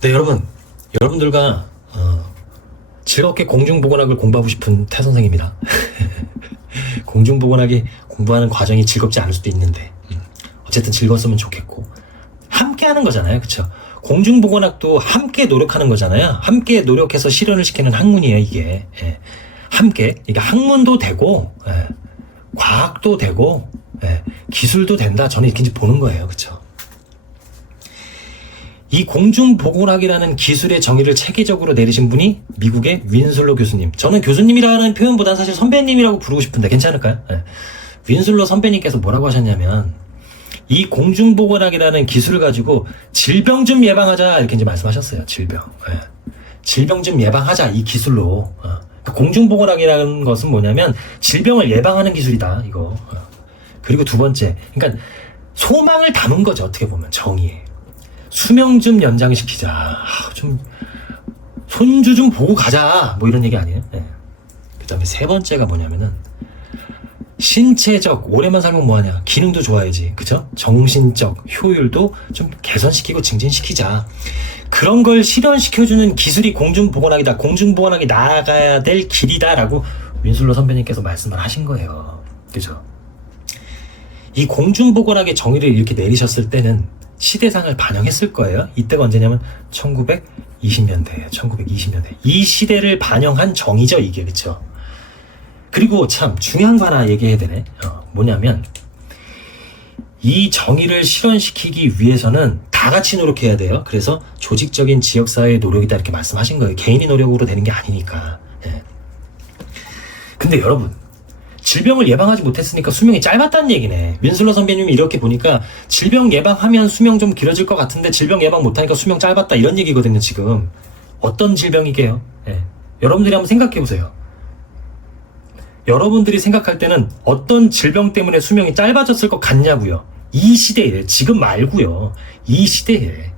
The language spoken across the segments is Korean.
네, 여러분들과 즐겁게 공중보건학을 공부하고 싶은 태선생입니다. 공중보건학이 공부하는 과정이 즐겁지 않을 수도 있는데 어쨌든 즐거웠으면 좋겠고 함께 하는 거잖아요, 그쵸? 공중보건학도 함께 노력하는 거잖아요. 함께 노력해서 실현을 시키는 학문이에요, 이게. 예. 함께, 이게 학문도 되고 과학도 되고 기술도 된다, 저는 이렇게 이제 보는 거예요, 그쵸? 이 공중보건학이라는 기술의 정의를 체계적으로 내리신 분이 미국의 윈슬로 교수님. 저는 교수님이라는 표현보다는 사실 선배님이라고 부르고 싶은데 괜찮을까요? 윈슬로 선배님께서 뭐라고 하셨냐면, 이 공중보건학이라는 기술을 가지고 질병 좀 예방하자, 이렇게 이제 말씀하셨어요. 질병 좀 예방하자, 이 기술로. 공중보건학이라는 것은 뭐냐면 질병을 예방하는 기술이다, 이거. 그리고 두 번째, 그러니까 소망을 담은 거죠, 어떻게 보면 정의에. 수명 좀 연장시키자. 좀 손주 좀 보고 가자. 뭐 이런 얘기 아니에요? 그 다음에 세 번째가 뭐냐면은 신체적, 오래만 살면 뭐하냐, 기능도 좋아야지, 그쵸? 정신적 효율도 좀 개선시키고 증진시키자. 그런 걸 실현시켜주는 기술이 공중보건학이다, 공중보건학이 나아가야 될 길이다 라고 윈슬로 선배님께서 말씀을 하신 거예요. 그죠? 이 공중보건학의 정의를 이렇게 내리셨을 때는 시대상을 반영했을 거예요. 이때가 언제냐면 1920년대예요. 1920년대. 이 시대를 반영한 정의죠, 이게. 그쵸? 그리고 참 중요한 거 하나 얘기해야 되네. 뭐냐면 이 정의를 실현시키기 위해서는 다 같이 노력해야 돼요. 그래서 조직적인 지역사회의 노력이다, 이렇게 말씀하신 거예요. 개인이 노력으로 되는 게 아니니까. 근데 여러분, 질병을 예방하지 못했으니까 수명이 짧았다는 얘기네. 윈슬러 선배님이 이렇게 보니까 질병 예방하면 수명 좀 길어질 것 같은데 질병 예방 못하니까 수명 짧았다, 이런 얘기거든요, 지금. 어떤 질병이게요? 여러분들이 한번 생각해보세요. 여러분들이 생각할 때는 어떤 질병 때문에 수명이 짧아졌을 것 같냐고요. 이 시대에, 지금 말고요. 이 시대에.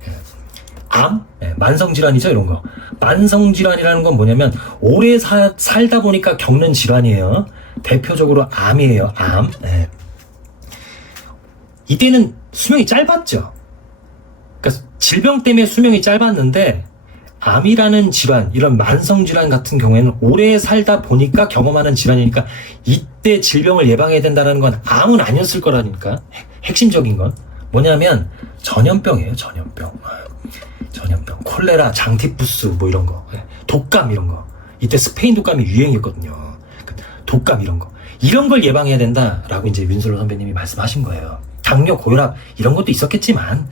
암? 만성질환이죠, 이런 거. 만성질환이라는 건 뭐냐면 오래 살다 보니까 겪는 질환이에요. 대표적으로 암이에요, 암. 이때는 수명이 짧았죠. 그러니까 질병 때문에 수명이 짧았는데 암이라는 질환, 이런 만성질환 같은 경우에는 오래 살다 보니까 경험하는 질환이니까 이때 질병을 예방해야 된다는 건 암은 아니었을 거라니까. 핵심적인 건 뭐냐면 전염병이에요, 전염병. 콜레라, 장티푸스 뭐 이런 거, 독감 이런 거. 이때 스페인 독감이 유행이었거든요. 독감 이런 거. 이런 걸 예방해야 된다라고 이제 윈슬로 선배님이 말씀하신 거예요. 당뇨, 고혈압 이런 것도 있었겠지만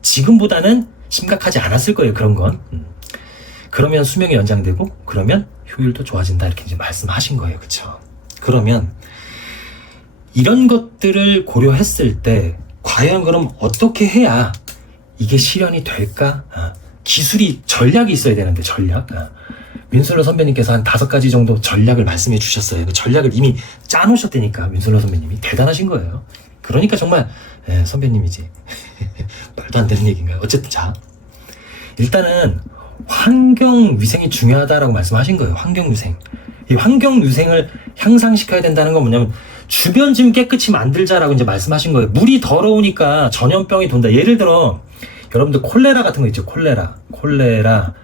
지금보다는 심각하지 않았을 거예요, 그런 건. 그러면 수명이 연장되고 그러면 효율도 좋아진다, 이렇게 이제 말씀하신 거예요. 그쵸? 그러면 이런 것들을 고려했을 때 과연 그럼 어떻게 해야 이게 실현이 될까? 기술이, 전략이 있어야 되는데, 전략. 윈슬러 선배님께서 한 5가지 정도 전략을 말씀해 주셨어요. 그 전략을 이미 짜놓으셨다니까, 윈슬러 선배님이. 대단하신 거예요. 그러니까 정말 선배님이지. 말도 안 되는 얘기인가요? 어쨌든 자, 일단은 환경위생이 중요하다라고 말씀하신 거예요. 환경위생. 이 환경위생을 향상시켜야 된다는 건 뭐냐면 주변 좀 깨끗이 만들자라고 이제 말씀하신 거예요. 물이 더러우니까 전염병이 돈다. 예를 들어 여러분들 콜레라 같은 거 있죠. 콜레라,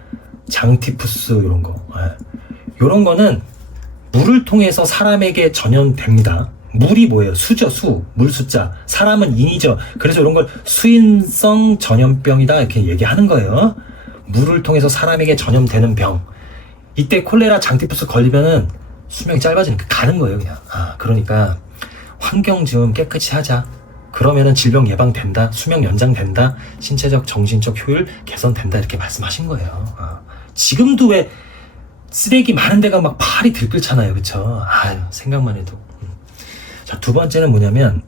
장티푸스 이런 거. 이런 거는 물을 통해서 사람에게 전염됩니다. 물이 뭐예요? 수죠, 수. 물 숫자. 사람은 인이죠. 그래서 이런 걸 수인성 전염병이다, 이렇게 얘기하는 거예요. 물을 통해서 사람에게 전염되는 병. 이때 콜레라, 장티푸스 걸리면은 수명이 짧아지니까 가는 거예요, 그냥. 그러니까 환경 좀 깨끗이 하자. 그러면은 질병 예방된다, 수명 연장된다, 신체적, 정신적 효율 개선된다, 이렇게 말씀하신 거예요. 지금도 왜 쓰레기 많은 데가 막 팔이 들끓잖아요, 그쵸? 생각만 해도. 자, 두 번째는 뭐냐면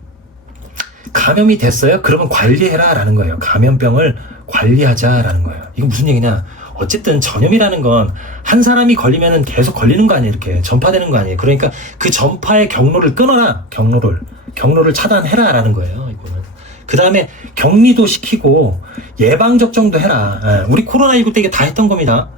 감염이 됐어요? 그러면 관리해라 라는 거예요. 감염병을 관리하자라는 거예요. 이거 무슨 얘기냐? 어쨌든 전염이라는 건 한 사람이 걸리면은 계속 걸리는 거 아니에요. 이렇게 전파되는 거 아니에요. 그러니까 그 전파의 경로를 끊어라. 경로를 차단해라 라는 거예요, 이거는. 그 다음에 격리도 시키고 예방접종도 해라. 우리 코로나19 때 이게 다 했던 겁니다.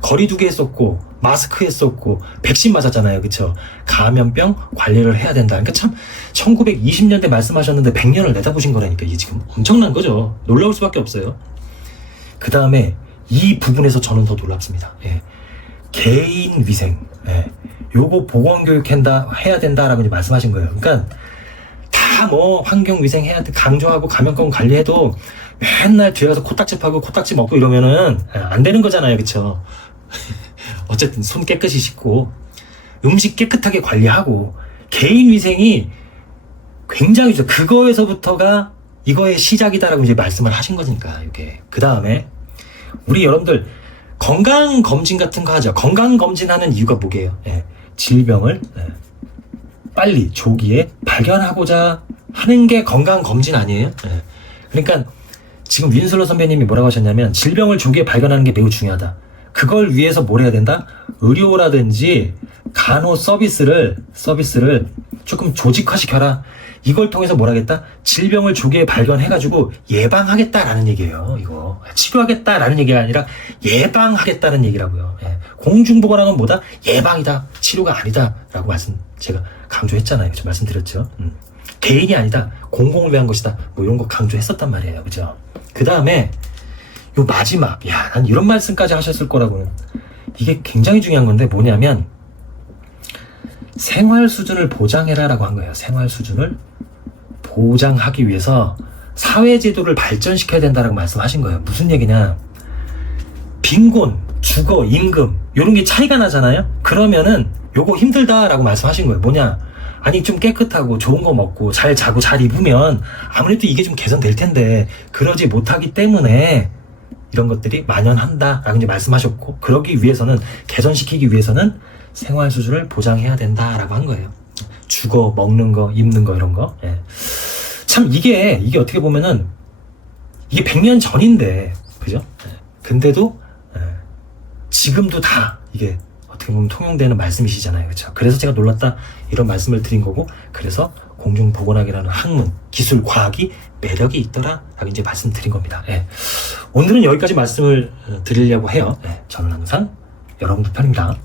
거리 두기 했었고 마스크 했었고 백신 맞았잖아요, 그쵸? 감염병 관리를 해야 된다. 그러니까 참 1920년대 말씀하셨는데 100년을 내다보신 거라니까. 이게 지금 엄청난 거죠. 놀라울 수밖에 없어요. 그 다음에 이 부분에서 저는 더 놀랍습니다. 예. 개인 위생. 예. 요거 보건교육 해야 된다라고 이제 말씀하신 거예요. 그러니까 다 뭐 환경위생 해야 돼 강조하고 감염권 관리해도 맨날 뒤에 가서 코딱지 파고 코딱지 먹고 이러면은 안 되는 거잖아요. 그쵸? 어쨌든 손 깨끗이 씻고 음식 깨끗하게 관리하고 개인 위생이 굉장히 좋죠. 그거에서부터가 이거의 시작이다라고 이제 말씀을 하신 거니까 이게. 그 다음에 우리 여러분들 건강검진 같은 거 하죠. 건강검진하는 이유가 뭐게요? 예. 질병을 빨리 조기에 발견하고자 하는 게 건강검진 아니에요? 예. 그러니까 지금 윈슬러 선배님이 뭐라고 하셨냐면 질병을 조기에 발견하는 게 매우 중요하다. 그걸 위해서 뭘 해야 된다? 의료라든지 간호 서비스를 조금 조직화시켜라. 이걸 통해서 뭘 하겠다? 질병을 조기에 발견해가지고 예방하겠다라는 얘기예요. 이거 치료하겠다라는 얘기가 아니라 예방하겠다는 얘기라고요. 예. 공중보건하는 건 뭐다? 예방이다. 치료가 아니다라고 제가 강조했잖아요. 그렇죠? 말씀드렸죠. 개인이 아니다. 공공을 위한 것이다. 뭐 이런 거 강조했었단 말이에요. 그죠? 그 다음에 요 마지막, 난 이런 말씀까지 하셨을 거라고는. 이게 굉장히 중요한 건데 뭐냐면 생활 수준을 보장해라라고 한 거예요. 생활 수준을 보장하기 위해서 사회제도를 발전시켜야 된다라고 말씀하신 거예요. 무슨 얘기냐? 빈곤, 주거, 임금 이런 게 차이가 나잖아요. 그러면은 요거 힘들다라고 말씀하신 거예요. 뭐냐? 아니 좀 깨끗하고 좋은 거 먹고 잘 자고 잘 입으면 아무래도 이게 좀 개선될 텐데 그러지 못하기 때문에 이런 것들이 만연한다라고 이제 말씀하셨고, 그러기 위해서는 개선시키기 위해서는 생활 수준을 보장해야 된다라고 한 거예요. 주거, 먹는 거, 입는 거 이런 거. 예. 참 이게 어떻게 보면은 이게 100년 전인데, 그죠? 예. 근데도 지금도 다 이게 어떻게 보면 통용되는 말씀이시잖아요. 그렇죠? 그래서 제가 놀랐다 이런 말씀을 드린 거고, 그래서 공중보건학이라는 학문, 기술, 과학이 매력이 있더라 라고 이제 말씀드린 겁니다. 예. 오늘은 여기까지 말씀을 드리려고 해요. 예. 저는 항상 여러분들 편입니다.